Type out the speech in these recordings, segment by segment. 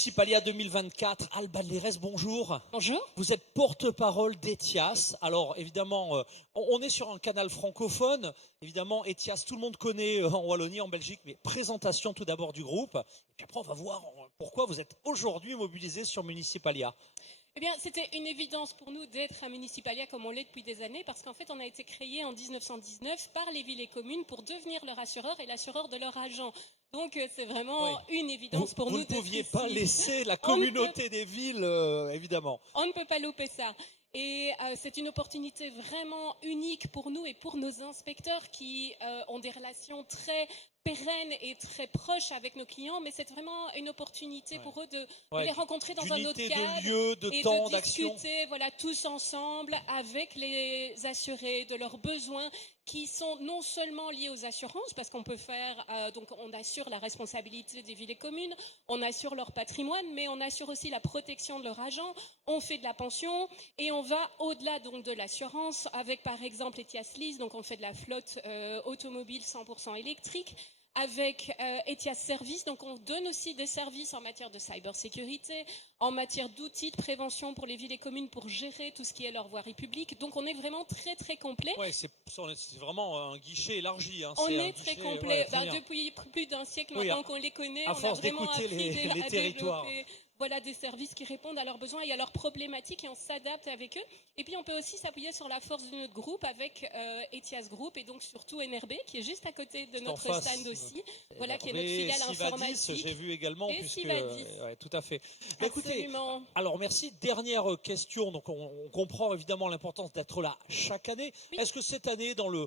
Municipalia 2024, Alba Lérès, bonjour. Bonjour. Vous êtes porte-parole d'Etias. Alors évidemment, on est sur un canal francophone. Évidemment, Etias, tout le monde connaît en Wallonie, en Belgique, mais présentation tout d'abord du groupe. Et puis après, on va voir pourquoi vous êtes aujourd'hui mobilisés sur Municipalia. Eh bien, c'était une évidence pour nous d'être à Municipalia comme on l'est depuis des années, parce qu'en fait, on a été créé en 1919 par les villes et communes pour devenir leur assureur et l'assureur de leurs agents. Donc, c'est vraiment une évidence pour nous. Vous ne pouviez pas laisser la communauté des villes, évidemment. On ne peut pas louper ça. Et c'est une opportunité vraiment unique pour nous et pour nos inspecteurs qui ont des relations très pérennes et très proches avec nos clients, mais c'est vraiment une opportunité pour eux de les rencontrer dans un autre cadre, de lieu, de et temps, de d'action. discuter, voilà, tous ensemble avec les assurés de leurs besoins qui sont non seulement liés aux assurances, parce qu'on peut faire, donc on assure la responsabilité des villes et communes, on assure leur patrimoine, mais on assure aussi la protection de leurs agents, on fait de la pension et on va au-delà donc de l'assurance avec par exemple Etias Lease, donc on fait de la flotte automobile 100% électrique. Avec Etias Service, donc on donne aussi des services en matière de cybersécurité, en matière d'outils de prévention pour les villes et communes pour gérer tout ce qui est leur voirie publique. Donc on est vraiment très très complet. Ouais, c'est vraiment un guichet élargi. Hein. On est très complet. Depuis plus d'un siècle maintenant qu'on les connaît, à on a force vraiment d'écouter appris les territoires. développer des services qui répondent à leurs besoins et à leurs problématiques et on s'adapte avec eux. Et puis on peut aussi s'appuyer sur la force de notre groupe avec Etias Group et donc surtout NRB qui est juste à côté de notre stand aussi. Voilà, qui est notre filiale informatique. J'ai vu également. Et Sivadis. Tout à fait. Absolument. Écoutez, alors merci. Dernière question. Donc on comprend évidemment l'importance d'être là chaque année. Oui. Est-ce que cette année, dans le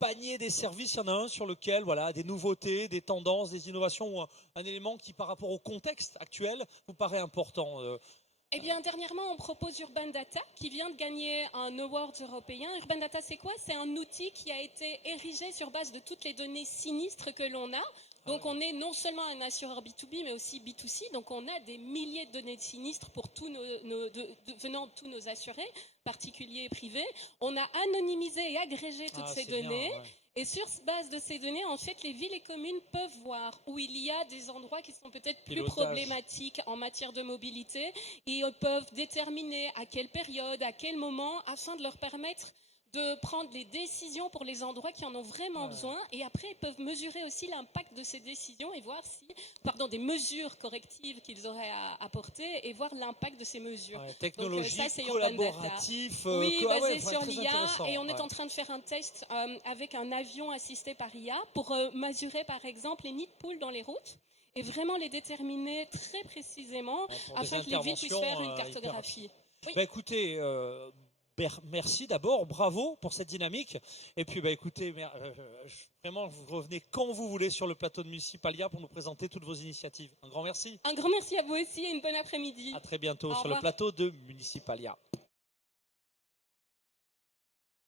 panier des services, il y en a un sur lequel, voilà, des nouveautés, des tendances, des innovations, ou un élément qui, par rapport au contexte actuel, vous paraît important? Eh bien, dernièrement, on propose Urban Data, qui vient de gagner un award européen. Urban Data, c'est quoi? C'est un outil qui a été érigé sur base de toutes les données sinistres que l'on a. Donc, on est non seulement un assureur B2B, mais aussi B2C. Donc, on a des milliers de données de sinistres pour venant de tous nos assurés, particuliers et privés. On a anonymisé et agrégé toutes ces données. Bien, Et sur base de ces données, en fait, les villes et communes peuvent voir où il y a des endroits qui sont peut-être plus problématiques en matière de mobilité et peuvent déterminer à quelle période, à quel moment, afin de leur permettre de prendre les décisions pour les endroits qui en ont vraiment besoin. Et après, ils peuvent mesurer aussi l'impact de ces décisions et voir des mesures correctives qu'ils auraient à apporter et voir l'impact de ces mesures. Technologie, donc, ça, collaboratif. Basé sur l'IA. Et on est en train de faire un test avec un avion assisté par IA pour mesurer, par exemple, les nids de poules dans les routes et vraiment les déterminer très précisément afin que les villes puissent faire une cartographie. Écoutez, merci d'abord, bravo pour cette dynamique. Et puis, écoutez, vraiment, vous revenez quand vous voulez sur le plateau de Municipalia pour nous présenter toutes vos initiatives. Un grand merci. Un grand merci à vous aussi et une bonne après-midi. À très bientôt sur le plateau de Municipalia.